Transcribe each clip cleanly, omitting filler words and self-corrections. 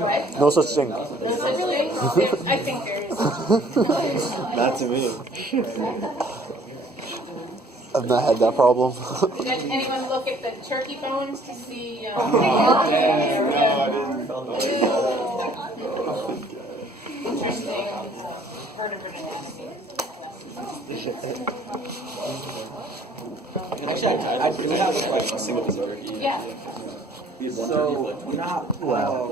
What? No such thing. No such thing? I think there is. Not to me. I've not had that problem. Did anyone look at the turkey bones to see? No, I didn't. Interesting vertebrate anatomy. Actually, I do have a question. Yeah. So, you know how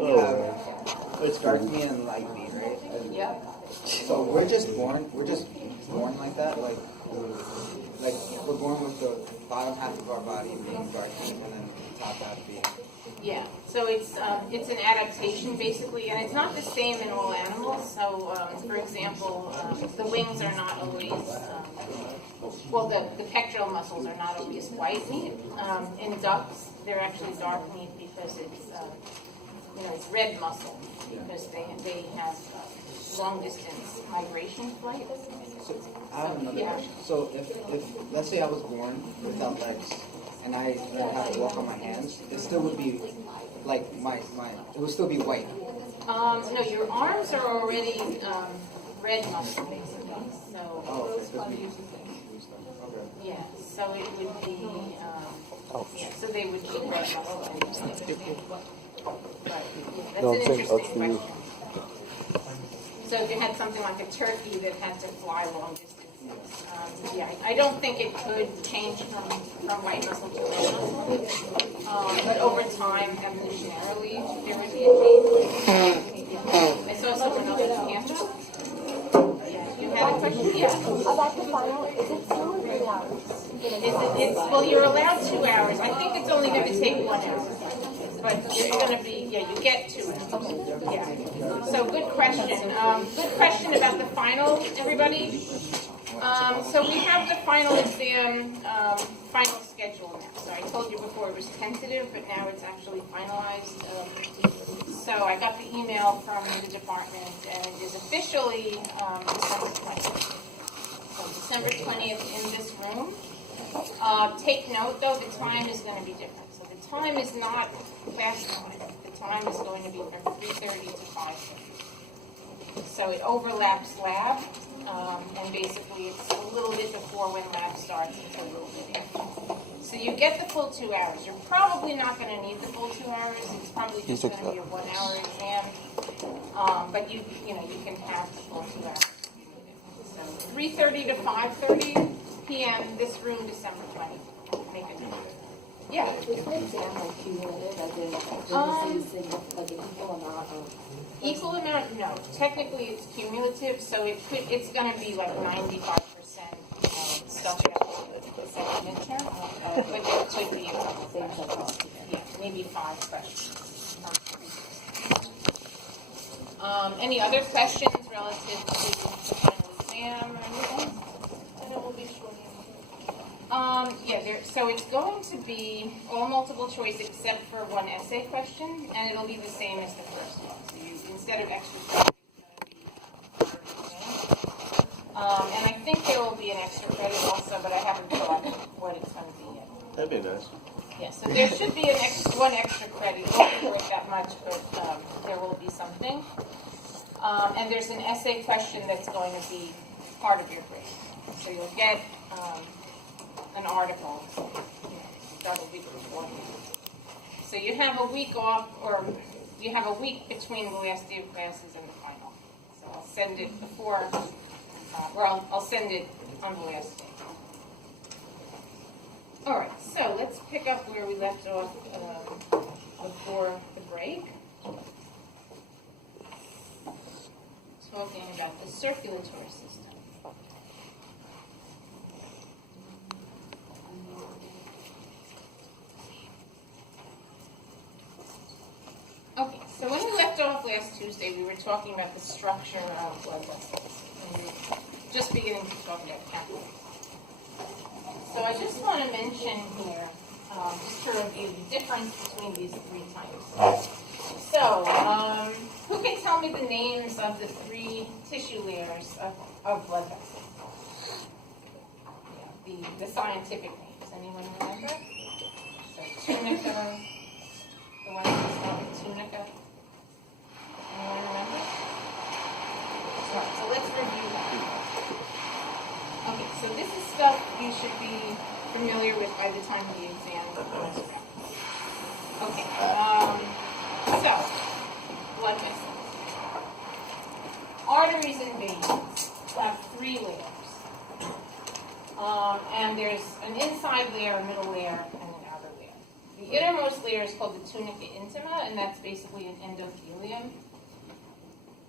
you have dark meat and light meat, right? Yep. So we're just born like that, like we're born with the bottom half of our body being dark meat and then the top half being. Yeah. So it's an adaptation basically, and it's not the same in all animals. So, for example, the wings are not always. Well, the pectoral muscles are not always white meat. In ducks, they're actually dark meat because it's it's red muscle because they have long distance migration flight. So I have another Yeah. question. So if let's say I was born without legs and I learned how to walk on my hands, it still would be like it would still be white. No, your arms are already red muscle basically. So Oh, okay. yeah, so it would be so they would be red muscle. Right. That's Don't an think interesting that's for you. question. So if you had something like a turkey that had to fly long distances, I don't think it could change from white muscle to red muscle. But over time, evolutionarily, there would be a change. I saw someone else's hand. Yeah, you had a question? Yeah. About the final, is it 2 or 3 hours? Well, you're allowed 2 hours. I think it's only going to take 1 hour. But it's going to be, you get 2 hours. Yeah. So good question. Good question about the final, everybody. So we have the final exam, final schedule now. So I told you before it was tentative, but now it's actually finalized. So I got the email from the department, and it is officially December 20th. So December 20th in this room. Take note, though, the time is going to be different. So the time is not class time. The time is going to be from 3:30 to 5:30. So it overlaps lab, and basically it's a little bit before when lab starts and a little bit after. So you get the full 2 hours. You're probably not going to need the full 2 hours. It's probably just going to be a 1 hour exam. But you can have the full 2 hours. So 3:30 to 5:30 p.m. This room, December 20th. Make a note. Yeah. Is the exam like cumulative, as in like an equal amount of? Equal amount? No. Technically, it's cumulative, so it's going to be like 95% stuff you have to do at the second midterm. But there could be a couple questions. Yeah, maybe 5 questions. Any other questions relative to the final exam or anything? And it will be short. So it's going to be all multiple choice except for 1 essay question, and it'll be the same as the first one. So instead of extra credit, it's going to be and I think there will be an extra credit also, but I haven't thought what it's going to be yet. That'd be nice. Yeah, so there should be one extra credit. It won't be worth that much, but there will be something. And there's an essay question that's going to be part of your grade. So you'll get an article that will be performed. So you have a week off, or you have a week between the last day of classes and the final. So I'll send it before, or I'll send it on the last day. All right, so let's pick up where we left off before the break. Talking about the circulatory system. Okay, so when we left off last Tuesday, we were talking about the structure of blood vessels. And we were just beginning to talk about capillaries. So I just want to mention here, just to review the difference between these 3 types. So, who can tell me the names of the 3 tissue layers of blood vessels? Yeah, the scientific names. Anyone remember? So tunica, the one that start with tunica. stuff you should be familiar with by the time the exam comes around. Okay, so, blood vessels. Arteries and veins have 3 layers. And there's an inside layer, a middle layer, and an outer layer. The innermost layer is called the tunica intima, and that's basically an endothelium.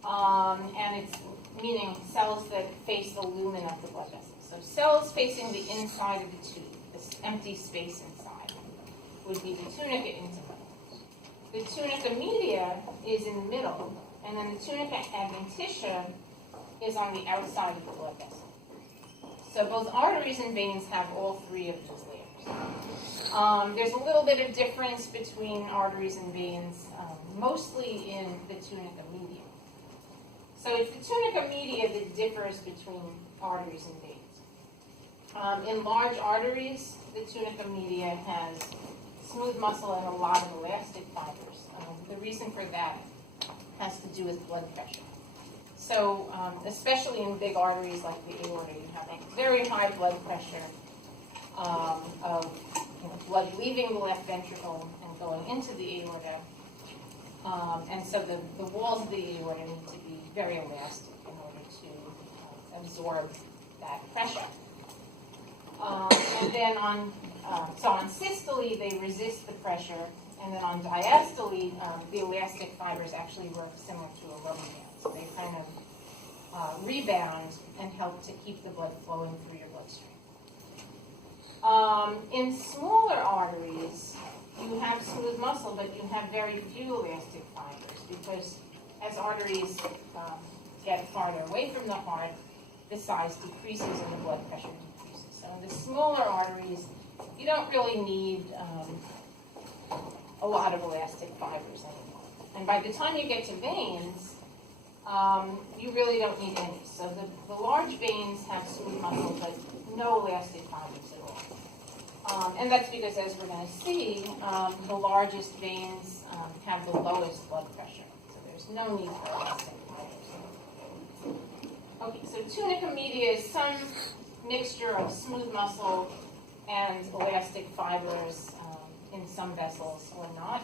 And it's meaning cells that face the lumen of the blood vessel. So cells facing the inside of the tube, this empty space inside, would be the tunica intima. The tunica media is in the middle, and then the tunica adventitia is on the outside of the blood vessel. So both arteries and veins have all 3 of those layers. There's a little bit of difference between arteries and veins, mostly in the tunica media. So it's the tunica media that differs between arteries and veins. In large arteries, the tunica media has smooth muscle and a lot of elastic fibers. The reason for that has to do with blood pressure. So, especially in big arteries like the aorta, you have a very high blood pressure of blood leaving the left ventricle and going into the aorta. And so the walls of the aorta need to be very elastic in order to absorb that pressure. And then on systole, they resist the pressure, and then on diastole, the elastic fibers actually work similar to a rubber band. So they kind of rebound and help to keep the blood flowing through your bloodstream. In smaller arteries, you have smooth muscle, but you have very few elastic fibers because as arteries get farther away from the heart, the size decreases and the blood pressure decreases. So in the smaller arteries, you don't really need a lot of elastic fibers anymore. And by the time you get to veins, you really don't need any. So the large veins have smooth muscle, but no elastic fibers at all. And that's because, as we're going to see, the largest veins have the lowest blood pressure. So there's no need for elastic fibers. Okay, so tunica media is some mixture of smooth muscle and elastic fibers in some vessels or not.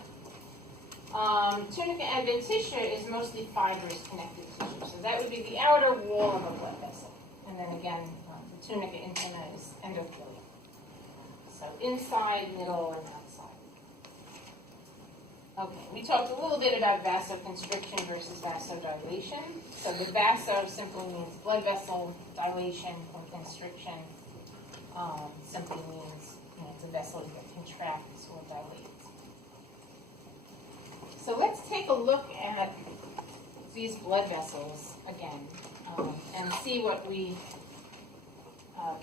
Tunica adventitia is mostly fibrous connective tissue. So that would be the outer wall of a blood vessel. And then again, the tunica intima is endothelium. So inside, middle, and outside. Okay, we talked a little bit about vasoconstriction versus vasodilation. So the vaso simply means blood vessel, dilation or constriction simply means it's a vessel that contracts or dilates. So let's take a look at these blood vessels again and see what we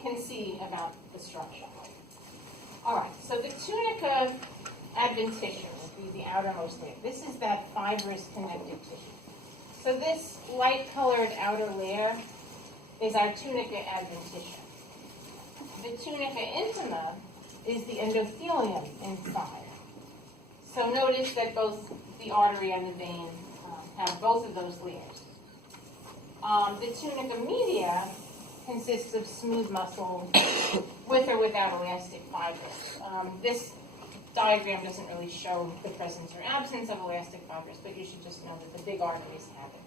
can see about the structure. All right, so the tunica adventitia would be the outermost layer. This is that fibrous connective tissue. So this light-colored outer layer is our tunica adventitia. The tunica intima is the endothelium inside. So notice that both the artery and the vein have both of those layers. The tunica media consists of smooth muscle with or without elastic fibers. This diagram doesn't really show the presence or absence of elastic fibers, but you should just know that the big arteries have it.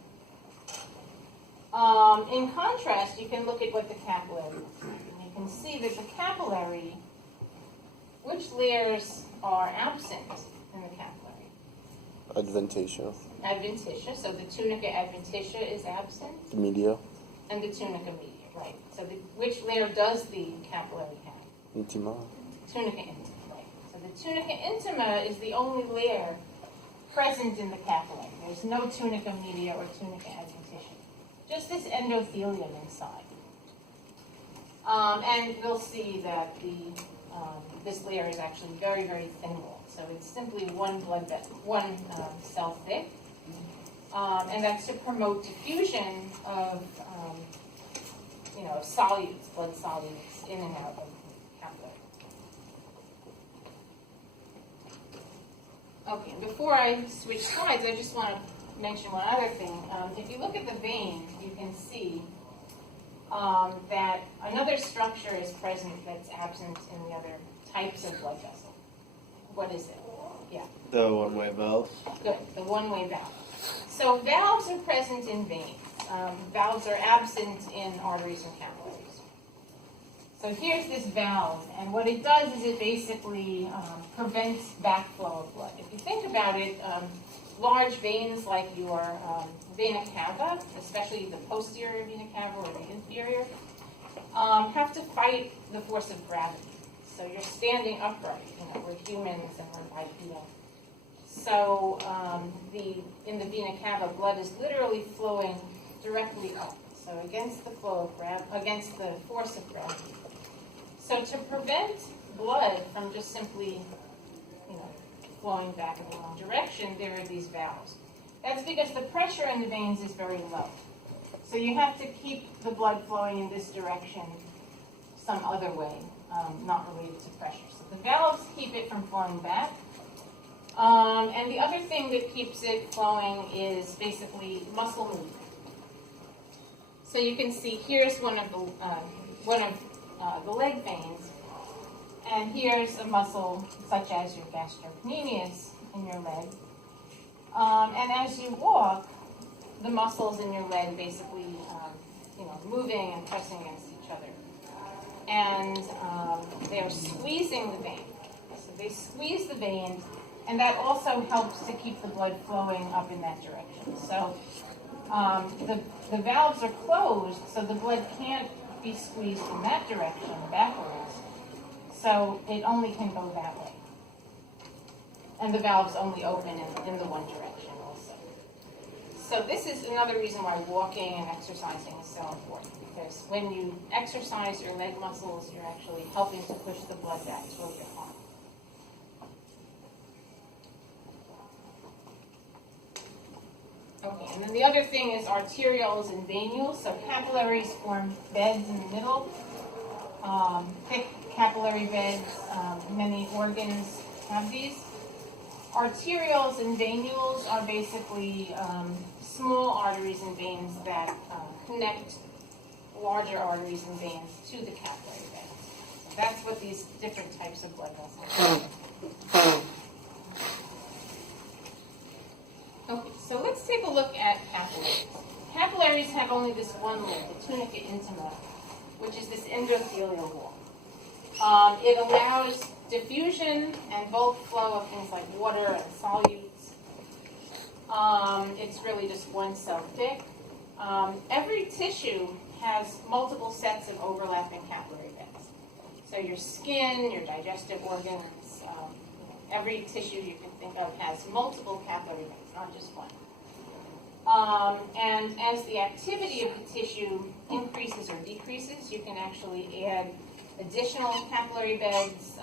In contrast, you can look at what the capillary is. And you can see that the capillary, which layers are absent in the capillary? Adventitia. Adventitia, so the tunica adventitia is absent. The media. And the tunica media, right. So which layer does the capillary have? Intima. Tunica intima, right. So the tunica intima is the only layer present in the capillary. There's no tunica media or tunica adventitia. Just this endothelium inside. And we'll see that this layer is actually very, very thin-walled. So it's simply one cell thick. And that's to promote diffusion of solutes, blood solutes, in and out of the capillary. Okay, before I switch slides, I just want to mention one other thing. If you look at the vein, you can see that another structure is present that's absent in the other types of blood vessel. What is it? Yeah, The one-way valve. good, the one-way valve. So valves are present in veins. Valves are absent in arteries and capillaries. So here's this valve, and what it does is it basically prevents backflow of blood. If you think about it, large veins like your vena cava, especially the posterior vena cava or the inferior, have to fight the force of gravity. So you're standing upright, we're humans and we're bipedal. So in the vena cava, blood is literally flowing directly up. So against the against the force of gravity. So to prevent blood from just simply, flowing back in the wrong direction, there are these valves. That's because the pressure in the veins is very low. So you have to keep the blood flowing in this direction some other way, not related to pressure. So the valves keep it from flowing back. And the other thing that keeps it flowing is basically muscle movement. So you can see here's one of the leg veins, and here's a muscle such as your gastrocnemius in your leg. And as you walk, the muscles in your leg basically, moving and pressing against each other. And they're squeezing the vein. So they squeeze the vein, and that also helps to keep the blood flowing up in that direction. So the valves are closed, so the blood can't be squeezed in that direction, backwards. So it only can go that way. And the valves only open in the one direction also. So this is another reason why walking and exercising is so important. Because when you exercise your leg muscles, you're actually helping to push the blood back toward your heart. Okay, and then the other thing is arterioles and venules. So capillaries form beds in the middle, thick capillary beds. Many organs have these. Arterioles and venules are basically small arteries and veins that connect larger arteries and veins to the capillary beds. So that's what these different types of blood vessels are. Okay, so let's take a look at capillaries. Capillaries have only this one layer, the tunica intima, which is this endothelial wall. It allows diffusion and bulk flow of things like water and solutes. It's really just one cell thick. Every tissue has multiple sets of overlapping capillary beds. So your skin, your digestive organs, every tissue you can think of has multiple capillary beds, not just one. And as the activity of the tissue increases or decreases, you can actually add additional capillary beds,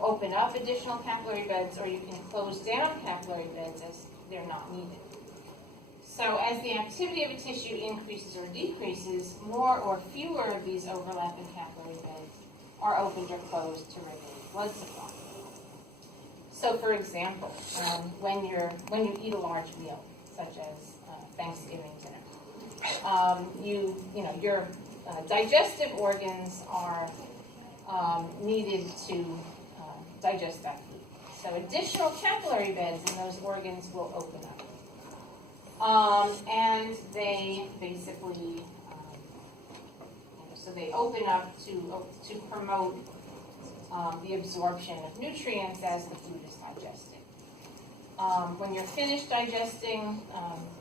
open up additional capillary beds, or you can close down capillary beds as they're not needed. So as the activity of a tissue increases or decreases, more or fewer of these overlapping capillary beds are opened or closed to regulate blood supply. So for example, when you eat a large meal, such as Thanksgiving dinner, your digestive organs are needed to digest that food. So additional capillary beds in those organs will open up. And they basically, so they open up to promote the absorption of nutrients as the food is digested. When you're finished digesting,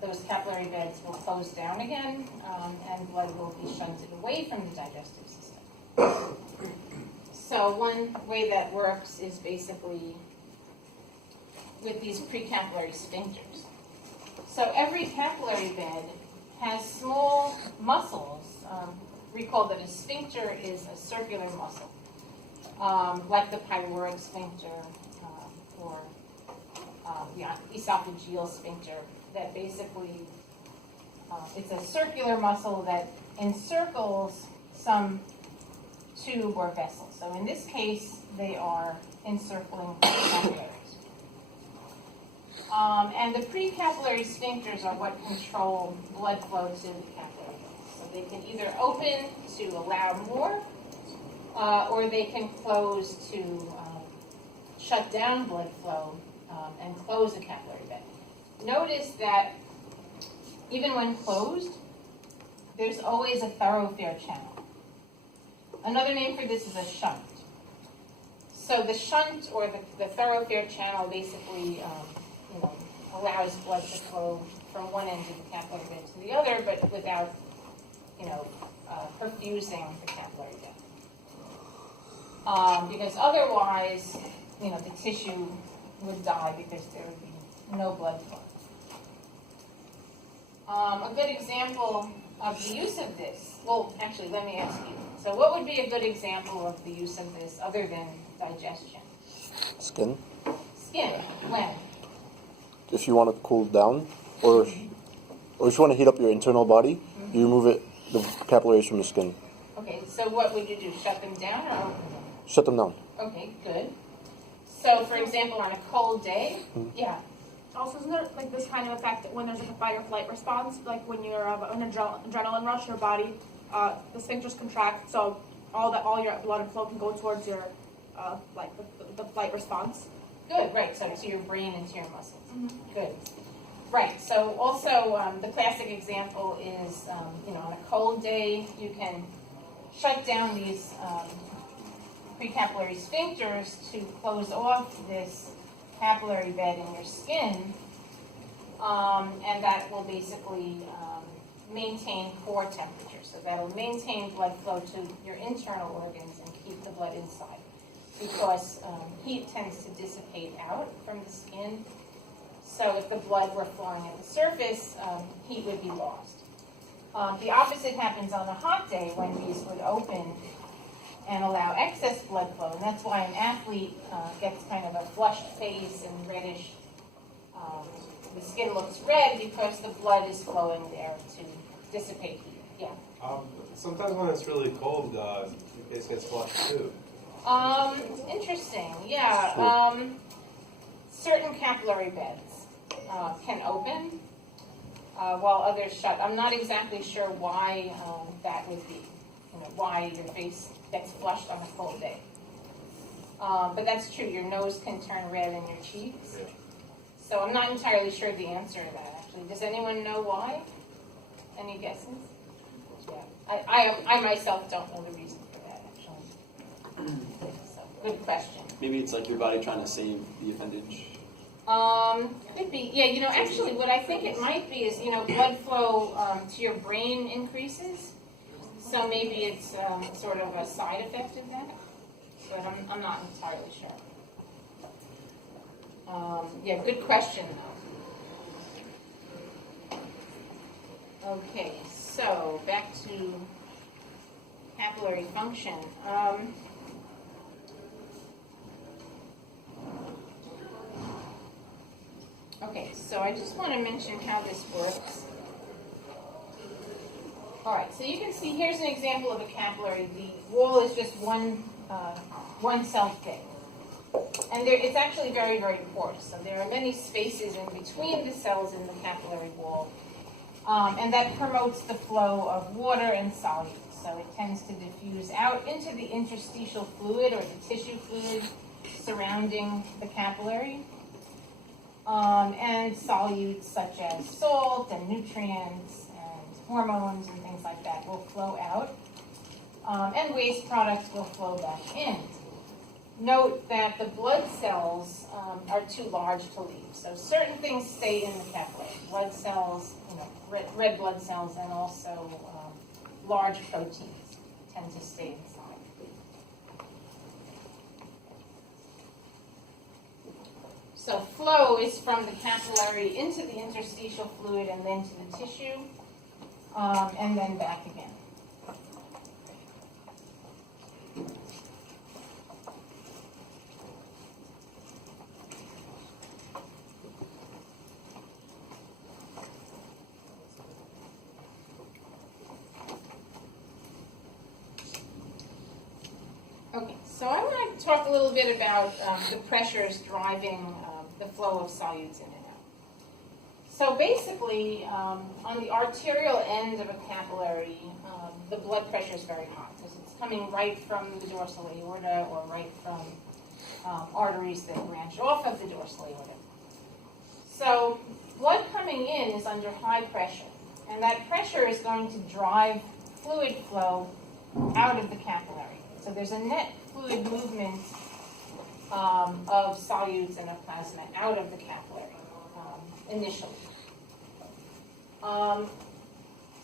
those capillary beds will close down again, and blood will be shunted away from the digestive system. So one way that works is basically with these precapillary sphincters. So every capillary bed has small muscles. Recall that a sphincter is a circular muscle, like the pyloric sphincter or the esophageal sphincter, that basically it's a circular muscle that encircles some tube or vessel. So in this case, they are encircling capillaries. And the precapillary sphincters are what control blood flow to the capillary beds. So they can either open to allow more, or they can close to shut down blood flow and close the capillary bed. Notice that even when closed, there's always a thoroughfare channel. Another name for this is a shunt. So the shunt or the thoroughfare channel basically allows blood to flow from one end of the capillary bed to the other, but without perfusing the capillary bed. Because otherwise, the tissue would die because there would be no blood flow. A good example of the use of this, well, actually, let me ask you. So what would be a good example of the use of this other than digestion? Skin. Skin. When? If you want to cool down, or if you want to heat up your internal body, you remove the capillaries from the skin. Okay, so what would you do? Shut them down or open them? Shut them down. Okay, good. So, for example, on a cold day, yeah. Also, isn't there like this kind of effect that when there's like a fight or flight response, like when you're an adrenaline rush, your body, the sphincters contract, so all your blood and flow can go towards your like the flight response. Good, right. So to your brain and to your muscles. Good. Right. So also the classic example is on a cold day you can shut down these precapillary sphincters to close off this capillary bed in your skin, and that will basically maintain core temperature. So that will maintain blood flow to your internal organs and keep the blood inside. Because heat tends to dissipate out from the skin. So if the blood were flowing at the surface, heat would be lost. The opposite happens on a hot day when these would open and allow excess blood flow. And that's why an athlete gets kind of a flushed face and reddish. The skin looks red because the blood is flowing there to dissipate heat. Yeah. Sometimes when it's really cold, your face gets flushed too. Interesting. Yeah. Certain capillary beds can open while others shut. I'm not exactly sure why that would be. Why your face gets flushed on a cold day. But that's true. Your nose can turn red in your cheeks. Yeah. So I'm not entirely sure the answer to that, actually. Does anyone know why? Any guesses? Yeah. I myself don't know the reason for that, actually. So, good question. Maybe it's like your body trying to save the appendage. Could be. Yeah, actually what I think it might be is, blood flow to your brain increases. So maybe it's sort of a side effect of that. But I'm not entirely sure. Yeah, good question, though. Okay, so back to capillary function. Okay, so I just want to mention how this works. All right, so you can see here's an example of a capillary. The wall is just one cell thick. And it's actually very, very porous. So there are many spaces in between the cells in the capillary wall. And that promotes the flow of water and solutes. So it tends to diffuse out into the interstitial fluid or the tissue fluid surrounding the capillary. And solutes such as salt and nutrients and hormones and things like that will flow out. And waste products will flow back in. Note that the blood cells are too large to leave. So certain things stay in the capillary. Blood cells, red blood cells, and also large proteins tend to stay inside. So flow is from the capillary into the interstitial fluid and then to the tissue, and then back again. Okay, so I want to talk a little bit about the pressures driving the flow of solutes in and out. So basically, on the arterial end of a capillary, the blood pressure is very hot because it's coming right from the dorsal aorta or right from arteries that branch off of the dorsal aorta. So blood coming in is under high pressure, and that pressure is going to drive fluid flow out of the capillary. So there's a net fluid movement of solutes and of plasma out of the capillary initially.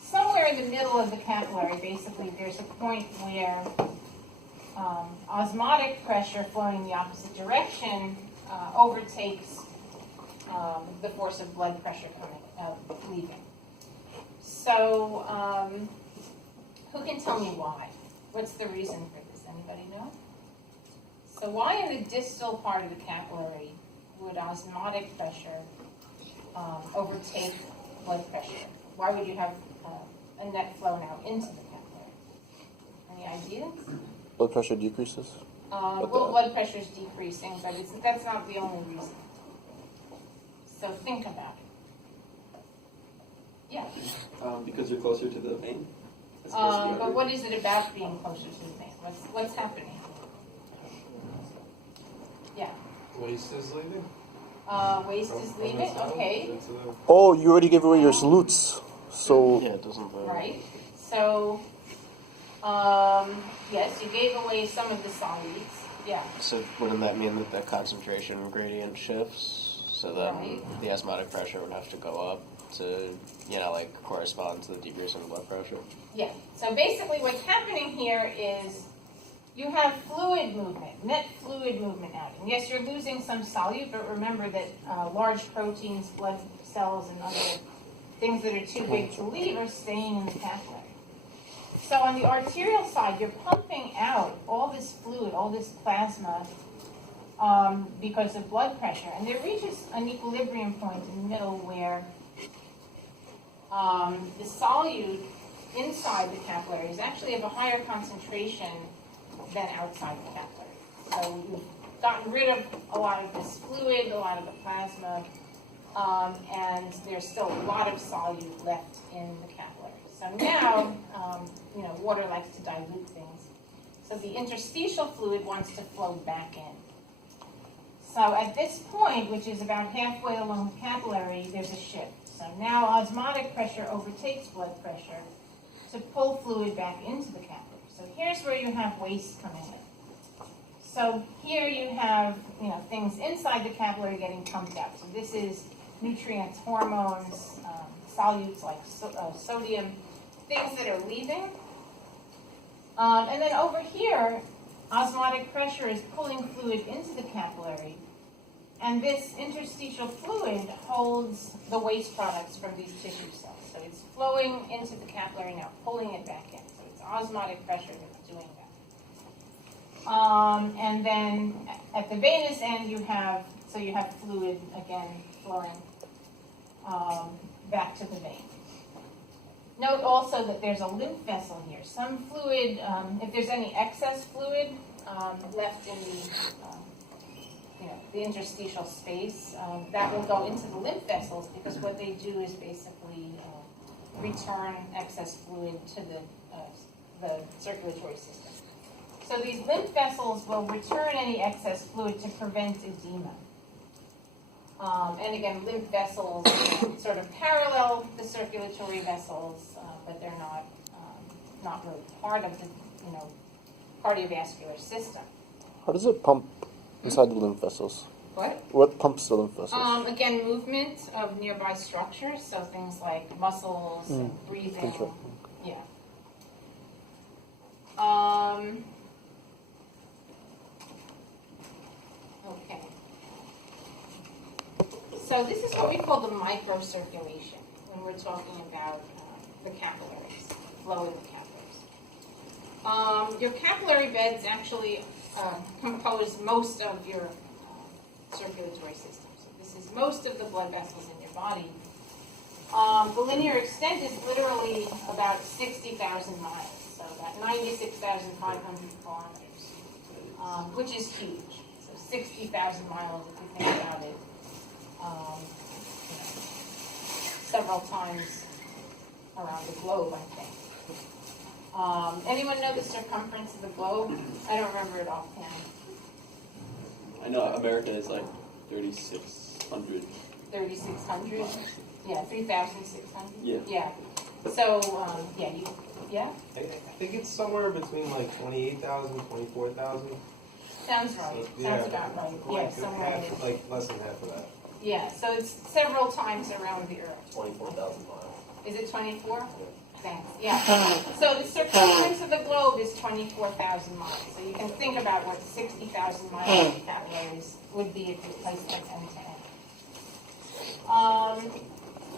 Somewhere in the middle of the capillary, basically, there's a point where osmotic pressure flowing in the opposite direction overtakes the force of blood pressure leaving. So, who can tell me why? What's the reason for this? Anybody know? So why in the distal part of the capillary would osmotic pressure overtake blood pressure? Why would you have a net flow now into the capillary? Any ideas? Blood pressure decreases. Well, blood pressure is decreasing, but that's not the only reason. So think about it. Yeah. Because you're closer to the vein. As opposed to the But artery. what is it about being closer to the vein? What's happening? Yeah. Waste is leaving? Waste is From leaving. the cell Okay. into the- Oh, you already gave away your salutes. So Yeah, it doesn't. Right. So, yes, you gave away some of the solutes. Yeah. So wouldn't that mean that the concentration gradient shifts? So then Right. the osmotic pressure would have to go up to, like correspond to the decrease in blood pressure. Yeah. So basically, what's happening here is you have fluid movement, net fluid movement out. And yes, you're losing some solute, but remember that large proteins, blood cells, and other things that are too big to leave are staying in the capillary. So on the arterial side, you're pumping out all this fluid, all this plasma, because of blood pressure. And there reaches an equilibrium point in the middle where the solute inside the capillary is actually of a higher concentration than outside the capillary. So you've gotten rid of a lot of this fluid, a lot of the plasma, and there's still a lot of solute left in the capillary. So now, water likes to dilute things. So the interstitial fluid wants to flow back in. So at this point, which is about halfway along the capillary, there's a shift. So now osmotic pressure overtakes blood pressure to pull fluid back into the capillary. So here's where you have waste coming in. So here you have, things inside the capillary getting pumped out. So this is nutrients, hormones, solutes like sodium, things that are leaving. And then over here, osmotic pressure is pulling fluid into the capillary. And this interstitial fluid holds the waste products from these tissue cells. So it's flowing into the capillary now, pulling it back in. So it's osmotic pressure that's doing that. And then at the venous end, you have fluid again flowing back to the vein. Note also that there's a lymph vessel here. Some fluid, if there's any excess fluid left in the interstitial space, that will go into the lymph vessels because what they do is basically return excess fluid to the circulatory system. So these lymph vessels will return any excess fluid to prevent edema. And again, lymph vessels sort of parallel the circulatory vessels, but they're not really part of the cardiovascular system. how does it pump inside the lymph vessels? What? What pumps the lymph vessels? Again, movement of nearby structures, so things like muscles, and breathing. Control. Yeah. Okay. So this is what we call the microcirculation when we're talking about the capillaries, flow in the capillaries. Your capillary beds actually compose most of your circulatory system. So this is most of the blood vessels in your body. The linear extent is literally about 60,000 miles, so about 96,500 kilometers, which is huge. So 60,000 miles, if you think about it. several times around the globe, I think. Anyone know the circumference of the globe? I don't remember it offhand. I know America is like 3,600. 3,600? Yeah, 3,600? Yeah. Yeah. So, yeah? I think it's somewhere between like 28,000, 24,000. Sounds right. Yeah. Sounds about right. Yeah, Like somewhere. half, like less than half of that. Yeah, so it's several times around the Earth. 24,000 miles. Is it 24? Thanks. Yeah. So the circumference of the globe is 24,000 miles. So you can think about what 60,000 miles of capillaries would be if you placed them end to end.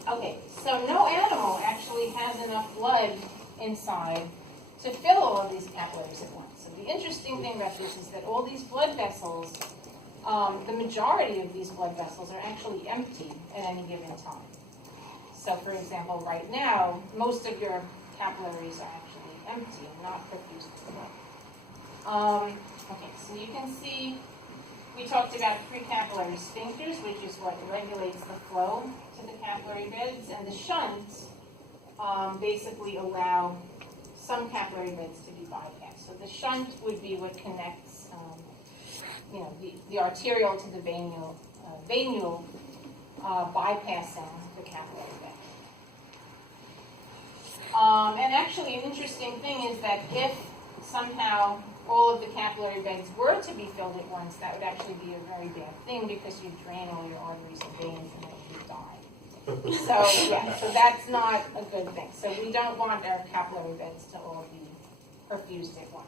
Okay, so no animal actually has enough blood inside to fill all of these capillaries at once. So the interesting thing about this is that all these blood vessels, the majority of these blood vessels are actually empty at any given time. So for example, right now, most of your capillaries are actually empty and not perfused with blood. Okay, so you can see we talked about precapillary sphincters, which is what regulates the flow to the capillary beds, and the shunts basically allow some capillary beds to be bypassed. So the shunt would be what connects, the arterial to the venule, bypassing the capillary bed. And actually, an interesting thing is that if somehow all of the capillary beds were to be filled at once, that would actually be a very bad thing because you'd drain all your arteries and veins and then you'd die. So that's not a good thing. So we don't want our capillary beds to all be perfused at once.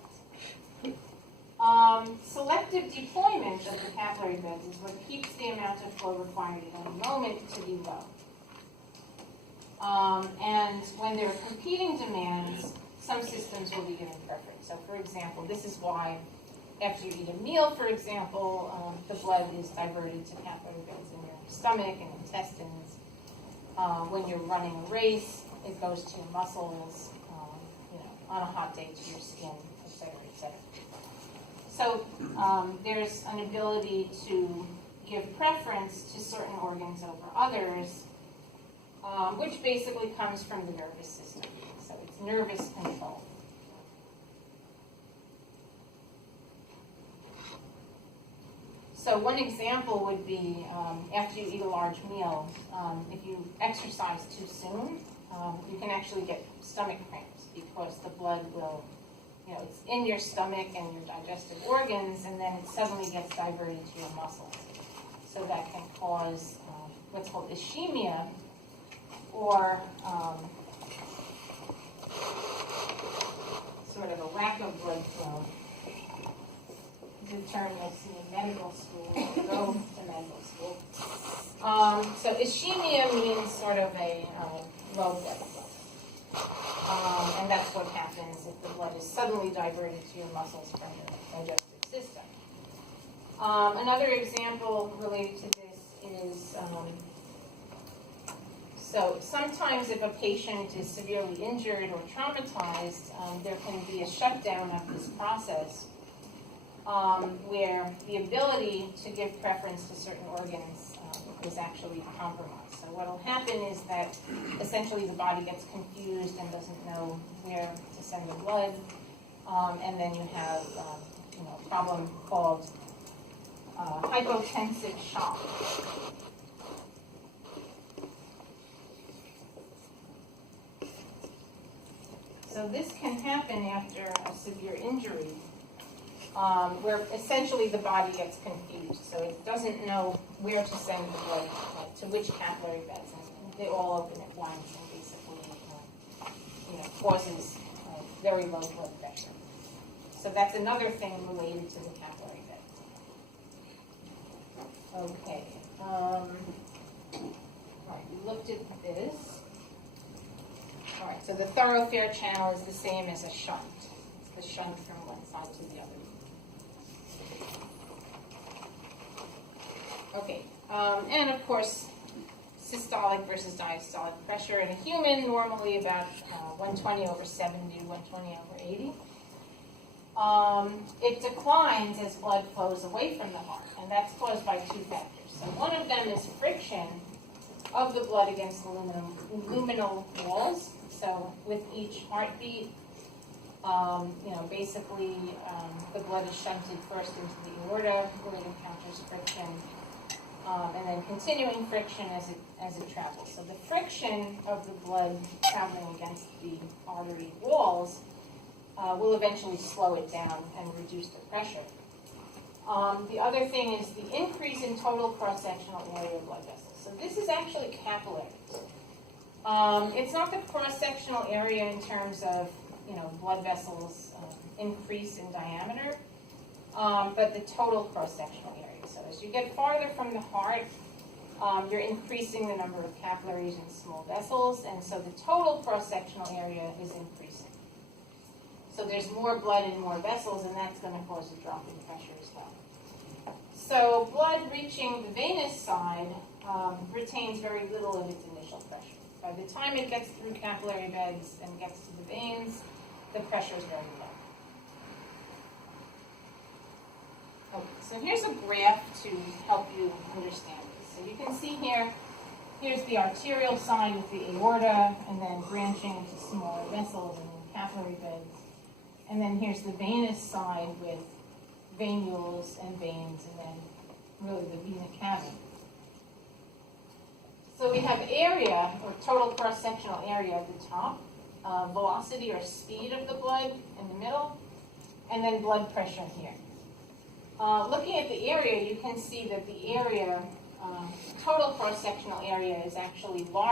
Selective deployment of the capillary beds is what keeps the amount of flow required at any moment to be low. And when there are competing demands, some systems will be imperfect. So for example, this is why after you eat a meal, for example, the blood is diverted to capillary beds in your stomach and intestines. When you're running a race, it goes to your muscles, on a hot day to your skin, et cetera, et cetera. So there's an ability to give preference to certain organs over others, which basically comes from the nervous system. So it's nervous control. So one example would be after you eat a large meal, if you exercise too soon, you can actually get stomach cramps because the blood will, it's in your stomach and your digestive organs, and then it suddenly gets diverted to your muscles. So that can cause what's called ischemia, or sort of a lack of blood flow. The term you'll see in medical school, go to medical school. So ischemia means sort of a low blood flow. And that's what happens if the blood is suddenly diverted to your muscles from your digestive system. Another example related to this is, so sometimes if a patient is severely injured or traumatized, there can be a shutdown of this process where the ability to give preference to certain organs is actually compromised. So what will happen is that essentially the body gets confused and doesn't know where to send the blood, and then you have a problem called hypotensive shock. So this can happen after a severe injury, where essentially the body gets confused. So it doesn't know where to send the blood, to which capillary beds, and they all open at once, and basically, causes very low blood pressure. So that's another thing related to the capillary beds. Okay. All right, we looked at this. All right, so the thoroughfare channel is the same as a shunt. It's the shunt from one side to the other. Okay, and of course, systolic versus diastolic pressure in a human, normally about 120 over 70, 120 over 80. It declines as blood flows away from the heart, and that's caused by two factors. So one of them is friction, of the blood against the luminal walls. So with each heartbeat, basically the blood is shunted first into the aorta where it encounters friction, and then continuing friction as it travels. So the friction of the blood traveling against the artery walls will eventually slow it down and reduce the pressure. The other thing is the increase in total cross-sectional area of blood vessels. So this is actually capillaries. It's not the cross-sectional area in terms of blood vessels increase in diameter, but the total cross-sectional area. So as you get farther from the heart, you're increasing the number of capillaries and small vessels, and so the total cross-sectional area is increasing. So there's more blood and more vessels, and that's going to cause a drop in pressure as well. So blood reaching the venous side retains very little of its initial pressure. By the time it gets through capillary beds and gets to the veins, the pressure is very low. Okay, so here's a graph to help you understand this. So you can see here's the arterial side with the aorta, and then branching into smaller vessels and capillary beds. And then here's the venous side with venules and veins, and then really the vena cava. So we have area, or total cross-sectional area at the top, velocity or speed of the blood in the middle, and then blood pressure here. Looking at the area, you can see that the area, total cross-sectional area is actually large.